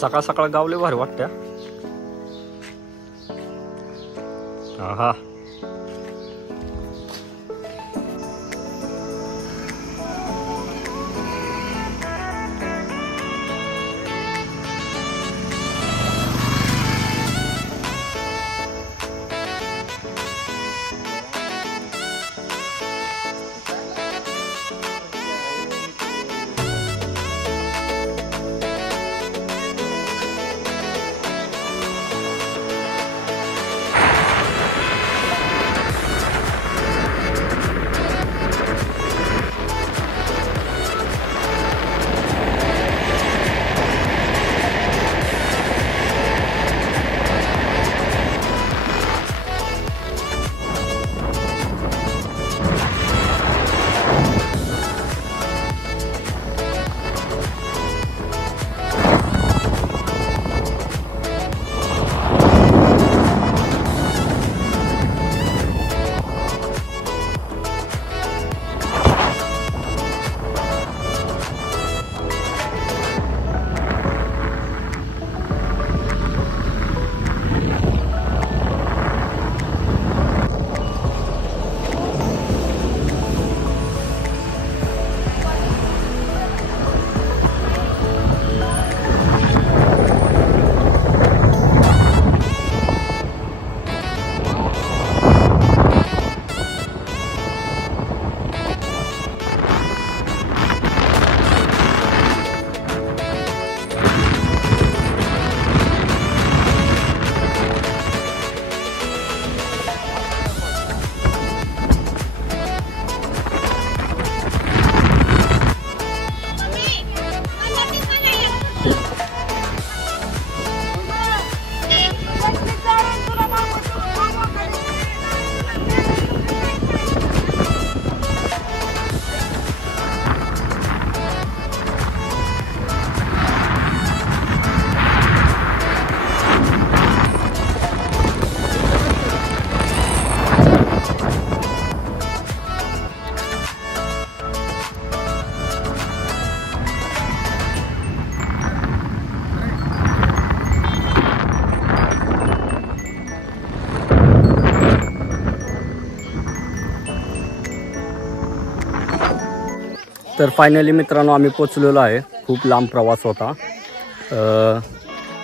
सकाळ सकाळ गावले भारी वाटत्या. आहा तर फायनली मित्रांनो आम्ही पोचलेलो आहे. खूप लांब प्रवास होता.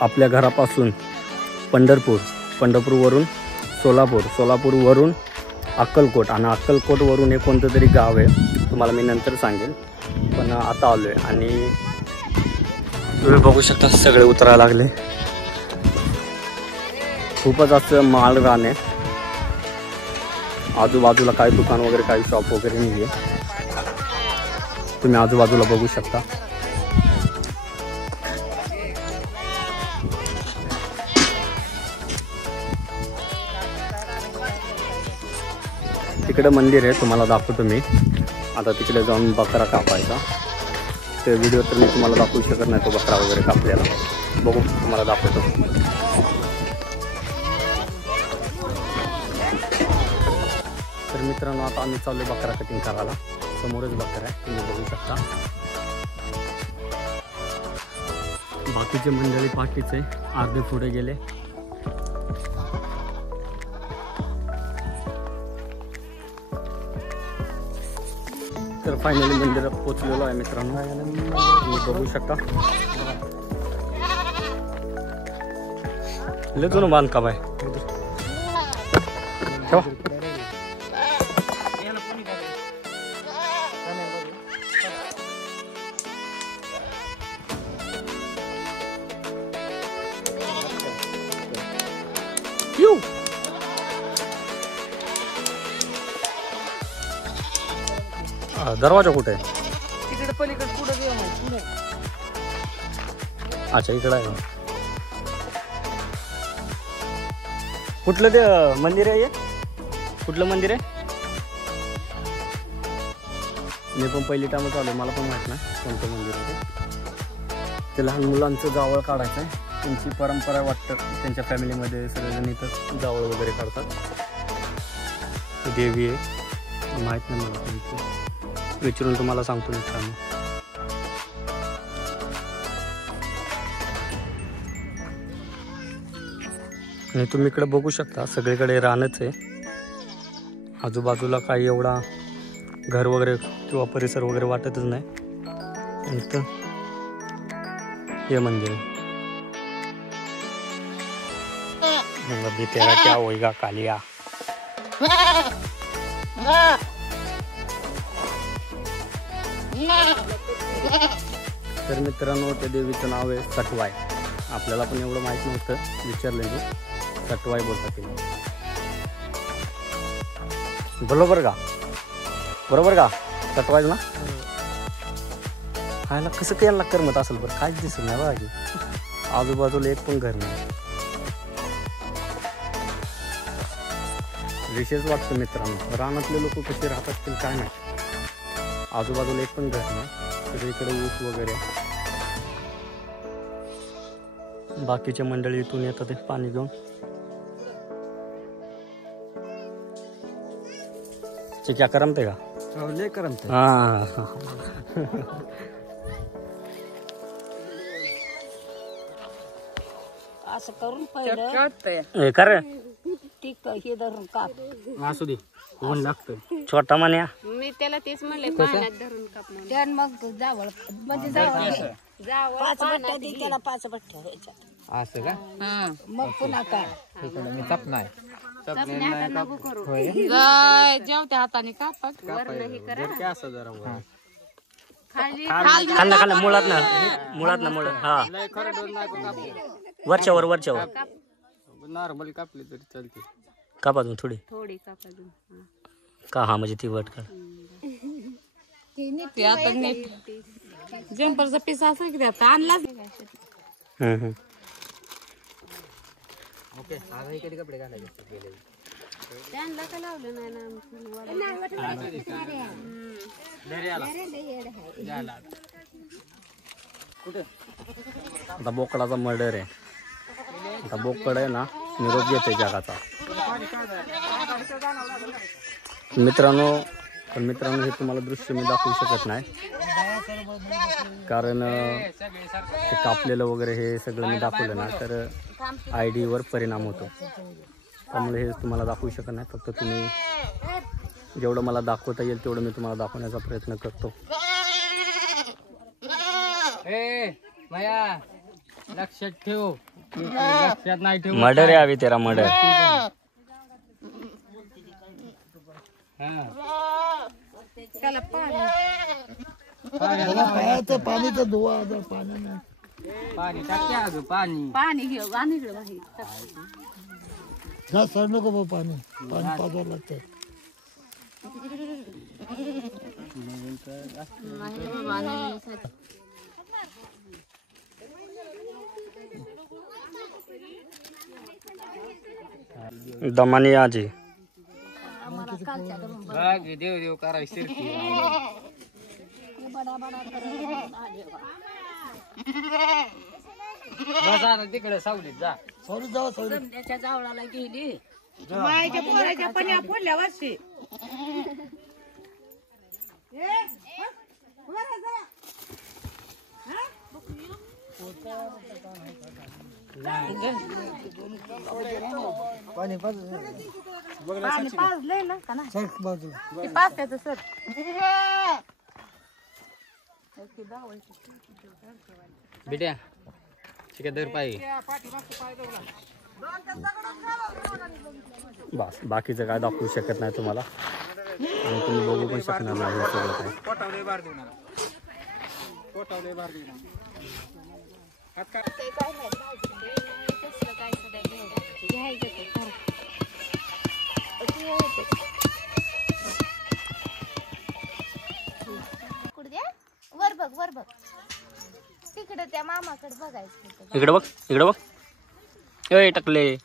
आपल्या घरापासून पंढरपूरवरून सोलापूरवरून अक्कलकोट आणि अक्कलकोटवरून एक कोणतं तरी गाव आहे, तुम्हाला मी नंतर सांगेल. पण आता आलो आहे आणि तुम्ही बघू शकता सगळे उतरायला लागले. खूपच असं माळ रान आहे. आजूबाजूला काही दुकान वगैरे काही शॉप वगैरे नाही आहे. तुम्ही आजूबाजूला बघू शकता. तिकडे मंदिर आहे, तुम्हाला दाखवतो मी. आता तिकडे जाऊन बकरा कापायचा. ते व्हिडिओ तर मी तुम्हाला दाखवू शकत नाही, तो बकरा वगैरे कापलेला. बघू तुम्हाला दाखवतो. तर मित्रांनो आता आम्ही चाललो बकरा कटिंग करायला. समोरच बकरा आहे, तुम्ही बघू शकता. बाकीचे मंडळी पाठीचे अर्धे पुढे गेले. तर फायनली मंदिरात पोचलेलो आहे मित्रांनो, तुम्ही बघू शकता. लय जुनं बांधकाम आहे. ठेवा. दरवाजा कुठे आहे? तिकडे पलीकडे पुढे. अच्छा इकडे आहे. कुठलं ते मंदिर आहे? कुठलं मंदिर आहे? मी पण पहिली टाइमच आलो, मला पण माहित नाही कोणतं मंदिर आहे ते. लहान मुलांचं जावळ काढायचं आहे, त्यांची परंपरा वाटतं. त्यांच्या फॅमिलीमध्ये सगळेजण इथं जावळ वगैरे काढतात. देवी आहे, माहीत नाही मला कोणती, विचारून तुम्हाला सांगतो मित्रांनो. आणि तुम्ही इकडे बघू शकता सगळीकडे रानच आहे. आजूबाजूला काही एवढा घर वगैरे किंवा परिसर वगैरे वाटतच नाही. इथं हे मंदिर अभी तेरा क्या होएगा कालिया. तर मित्रांनो त्या देवीचं नाव आहे सटवाय. आपल्याला पण एवढं माहित नव्हतं, विचारलं मी. सटवाय बोलतात तिला. बरोबर का सटवाय ना. हायला कसं काय करमत असेल बरं, काहीच दिसत नाही बघा की. आजूबाजूला एक पण घर नाही. विशेष वाटतं मित्रांनो, रानातले लोक कसे राहत असतील काय नाही. आजूबाजूला एक पण घर नाही, सगळीकडे ऊस वगैरे. बाकीच्या मंडळी इथून येतात पाणी घेऊन. क्या करमते का. लय करमते. हा असं करून पहिलं कर ती हे धरून काप. असू दे, ऊन लागतं. छोटा मान्या मी त्याला तेच म्हणले पाण्यात धरून काप. त्यान मग जावळ म्हणजे जावळ पाच बट्ट्या दे त्याला, 5 बट्ट्या ह्याच्यात. असं का. मग पुन्हा काय मी चप नाही जेवत्या हाताने कापा वरही करा. खाल्ला मुळात ना हा वरच्यावर नॉर्मल कापली तरी चालते. कापाजून थोडी कापाजून का. हा म्हणजे ती वट का ते आता नीट जम्परचा पीस असं की आता आणलाच. ओके आता इकडे कपडे घालायचे. त्यांना का लावलं नाही ना. आता बोकडाचा मर्डर आहे. आता बोकड आहे ना निरोप घेते जगाचा. मित्रांनो हे तुम्हाला दृश्य मी दाखवू शकत नाही, कारण ते कापलेलं वगैरे हे सगळं मी दाखवलं ना तर ID वर परिणाम होतो. त्यामुळे हे तुम्हाला दाखवू शकत नाही. फक्त तुम्ही जेवढं मला दाखवता येईल तेवढं मी तुम्हाला दाखवण्याचा प्रयत्न करतो. लक्षात ठेव, लक्षात नाही ठेव. मर्डर आहे अभी तेरा मर्डर. त्याला पाणी तर धुवा. पाणी टाक्या पाणी घेऊ आणि इकडे बाहेर सर नको पाणी पाजावं लागतं. दमानी आजी देव करायची. तिकडे सावलीत जा. समद्याच्या जावळाला गेली. मायच्या पोराच्या पण्या फोडल्या वर्षी. पाणी पाजलंय ना का नाही. ते पाजत्याचं सर बेट्या चिकदर पाहिजे. बस बाकीचं काय दाखवू शकत नाही तुम्हाला, आणि तुम्ही बघू पण शकणार नाही सगळं काय. वर बघ तिकडे त्या मामाकडे बघायचं. इकडे बघ ए टकले.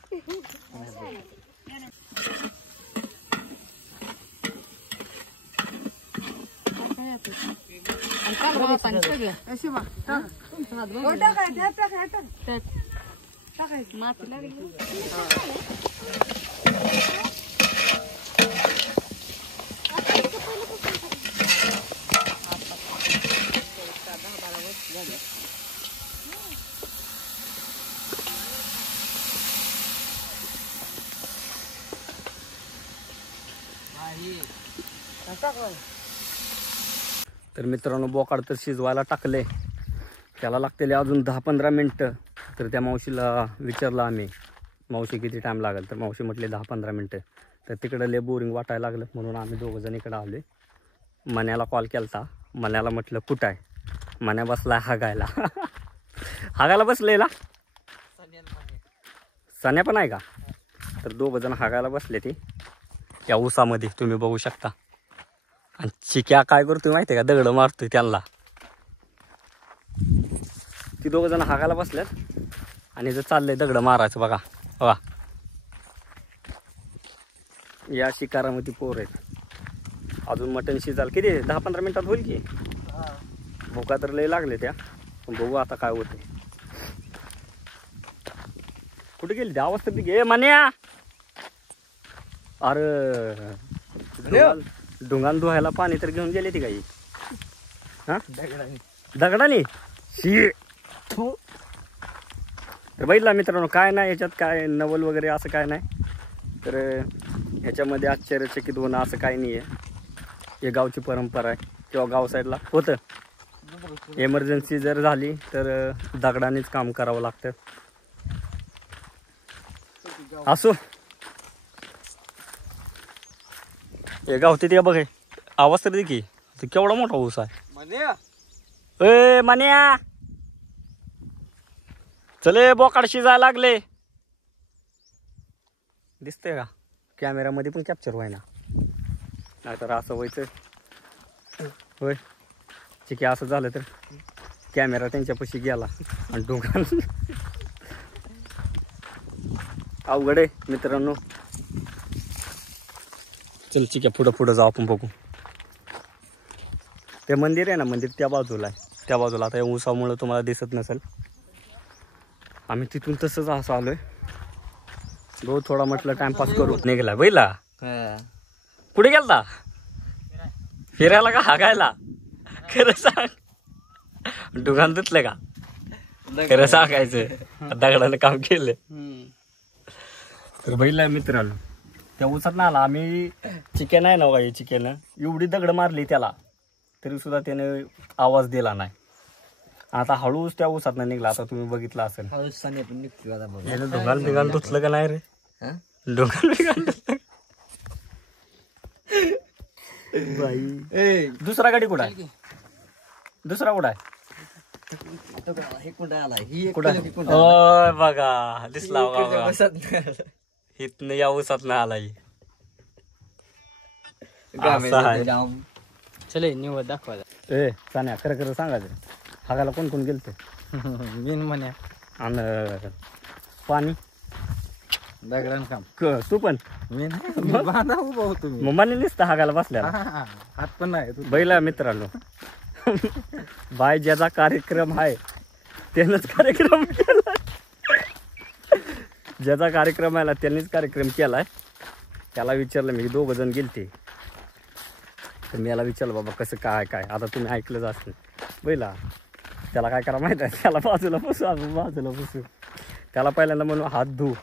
माती लागली. तर मित्रांनो बोकाड तर शिजवायला टाकले, त्याला लागतेले अजून 10-15 मिनटं. तर त्या मावशीला विचारलं आम्ही, मावशी किती टाईम लागेल, तर मावशी म्हटले 10-15 मिनटं. तर तिकडं लय बोरिंग वाटायला लागलं म्हणून आम्ही दोघंजण इकडं आले. मन्याला कॉल केला होता, मन्याला म्हटलं कुठं आहे, मन्या बसला हागायला. हागायला बसलेला सन्या पण आहे का? तर दोघंजण हागायला बसले ती त्या ऊसामध्ये, तुम्ही बघू शकता. आणि चिक्या काय करतोय माहिती आहे का, दगड मारतोय त्यांना. ती दोघंजण हागायला बसल्यात आणि जर चाललंय दगड मारायचं. बघा बघा, या शिकारामध्ये पोर आहेत. अजून मटण शिजाल किती 10-15 मिनिटात होईल की. भोका तर लय लागले त्या, पण बघू आता काय होते. कुठे गेली त्या अवस्था घे मन्या. अरे डोंगान धुवायला पाणी तर घेऊन गेले ती काही. हा दगडाने शी. तर बघितला मित्रांनो, काय नाही याच्यात, काय नवल वगैरे असं काय नाही. तर ह्याच्यामध्ये आश्चर्यचकित होणं असं काही नाही आहे. हे गावची परंपरा आहे, किंवा गाव साईडला होतं. एमर्जन्सी जर झाली तर दगडानेच काम करावं लागतं. असो, हे गावते ते बघ, आवाज तर दे की, केवढा मोठा ऊस आहे. ए मन्या, चले बोकाड शिजायला लागले. दिसतंय का कॅमेरामध्ये पण कॅप्चर व्हायना, नाहीतर असं व्हायचं होय. ठीक आहे, असं झालं तर कॅमेरा त्यांच्यापाशी गेला आणि डोंगर. अवघड आहे मित्रांनो. चल ठीक आहे, पुढं पुढं जाऊ आपण, बघू. ते मंदिर आहे ना, मंदिर त्या बाजूला आहे, त्या बाजूला. आता या ऊसामुळं तुम्हाला दिसत नसेल. आम्ही तिथून तसंच असं आलोय. भाऊ थोडा म्हटलं टाइमपास करू. निघाला बैला. कुठे गेलता? फिरायला का हागायला? खरं सांग, दुकान धुतलं का? खरं सांगायचं, दगडानं काम केलं. तर बैला मित्रांनो, त्या ऊसात ना आला. आम्ही चिकन आहे ना बघा, चिकन एवढी दगड मारली त्याला, तरी सुद्धा त्याने आवाज दिला नाही. आता हळूच त्या ऊसात निघला. आता तुम्ही बघितलं असेल, डोंगाल बिगाल धुतलं का नाही रे? डोंगाल बिगाल धुतलं बाई. दुसरा गाडी कुठं आहे? दुसरा कुठं आहे? बघा दिसला इथनं या ऊसात ना आला. चले निवड दाखवा. ए सान्या, खरं खरं सांगायचं, हागायला कोण कोण गेलते? बिन म्हण्या आणि पाणी दगडान काम. तू पण? मी बांधा उभा होतो मी. मम्माने नुसतं हागायला बसल्या. हात पण नाही बैला मित्रांनो, बाय ज्याचा कार्यक्रम आहे त्यानंच कार्यक्रम केलाय. ज्याचा कार्यक्रम आहे त्यांनीच कार्यक्रम केलाय. त्याला विचारलं मी, 2 जण गेलते. तर मी याला विचारलं बाबा कसं काय काय. आता तुम्ही ऐकलंच असेल. बैला त्याला काय करा माहित आहे, त्याला बाजूला बसू, आपण बाजूला बसू. त्याला पहिल्यांदा म्हणून हात धू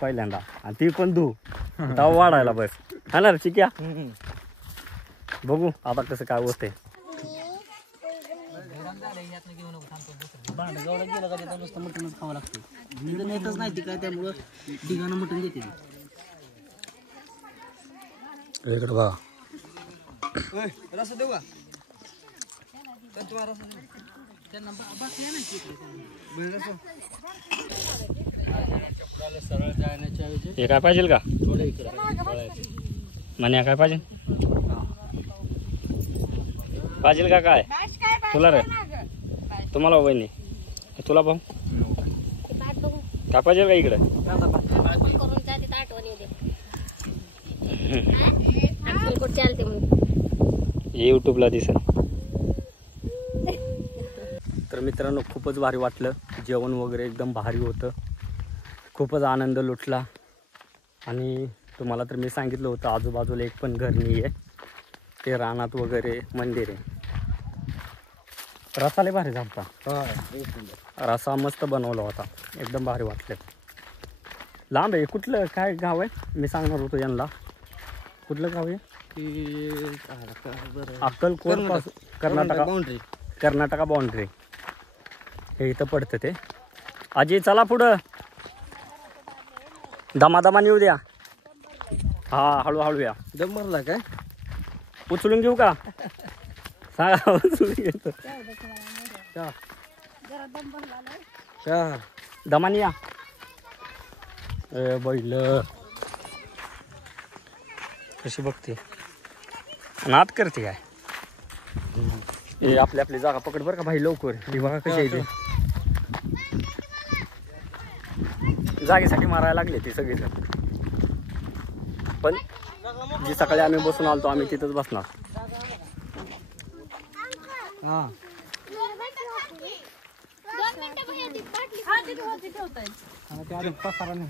पहिल्यांदा, आणि ती पण धू, तेव्हा वाढायला बस. हा ना चिक्या? बघू आता कसं काय होतंय. गेलं का त्याचा नुसतं मटणच खावं लागतं. निघून येतच नाही ती काय, त्यामुळं ठिकाणं मटण देते. इकडे बघा, हे काय पाहिजे का म्हणे? काय पाहिजे पाहिजे का? काय तुला रे? तुम्हाला वहिनी, तुला भाऊ काय पाहिजे का? इकडे यूट्यूबला दिसेल. तर मित्रांनो, खूपच भारी वाटलं. जेवण वगैरे एकदम भारी होतं. खूपच आनंद लुटला. आणि तुम्हाला तर मी सांगितलं होतं, आजूबाजूला एक पण घर नाही आहे, ते रानात वगैरे मंदिर आहे. रसाले भारी झालता. रसा मस्त बनवला होता, एकदम भारी वाटलं. लांब आहे. कुठलं काय गाव आहे? मी सांगणार होतो यांना. कुठलं गाव आहे अक्कलकोट पासून कर्नाटका बाउंड्री हे इथं पडतं ते. आजी चला पुढं, दमादमान येऊ द्या. हा हळूहळू या. दम भरला काय? उचलून घेऊ का? सांगा उचलून घेतो. दमानी या. बैल कशी बघते, नाद करते काय. हे आपली आपली जागा पकड बरं का भाई लवकर. ही बघा कशी आहे ते, जागेसाठी मारायला लागले ते सगळेजण. पण जी सकाळी आम्ही बसून आलतो आम्ही तिथंच बसणार. हा ते अजून पसारा नाही.